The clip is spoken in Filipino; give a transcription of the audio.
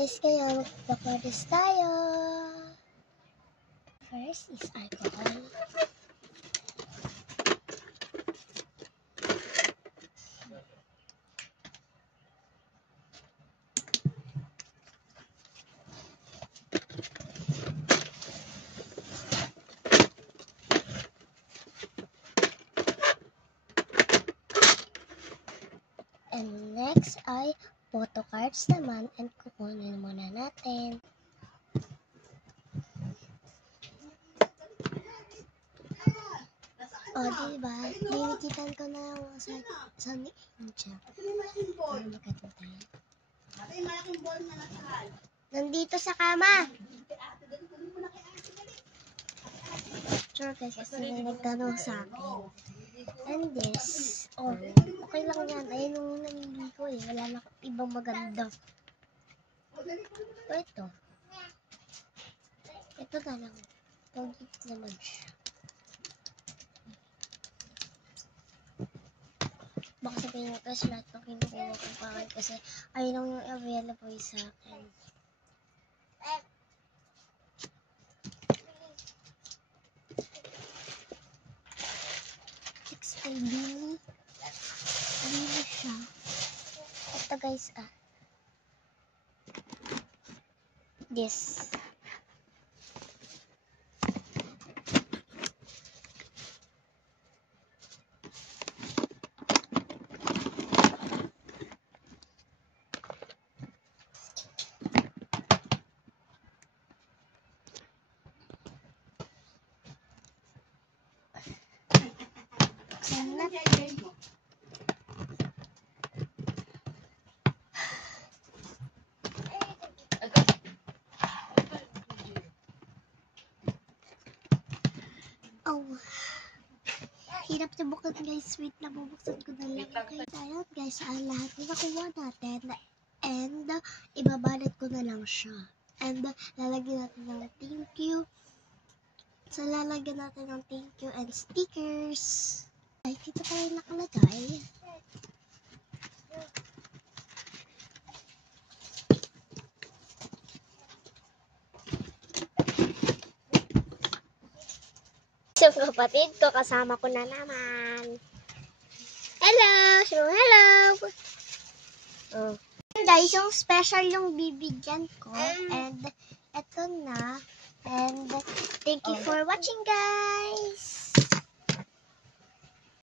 guys, kaya magpapares tayo. First is alcohol. And next ay photo cards naman, and kukunin muna natin. O, diba? Dinikitan ko na yung sa ni Angel. Para magkatintay. Nandito sa kama. Sure guys, kasi may nagtanong sa akin. And this, oh, okay lang yan. Ayun yung namili ko eh. Wala na ibang maganda. O, ito. Ito na lang. Pogi naman siya. Baka sabihin ko kasi lahat ng kinukuha ko pa kasi ayun yung available sa akin. Next ay Bini. Bini siya. Ito guys this. Oh, hirap na bukod guys. Wait na, bubuksan ko na lang. Okay, tayo guys, lahat na nakuha natin. And, ibabalot ko na lang siya. And, lalagyan natin ng thank you. So, lalagyan natin ng thank you and stickers. Ay, dito pa rin nakalagay. So, kapatid ko, kasama ko na naman. Hello! So, hello! Oh. Guys, yung special yung bibigyan ko. And, eto na. And, thank you for watching, guys!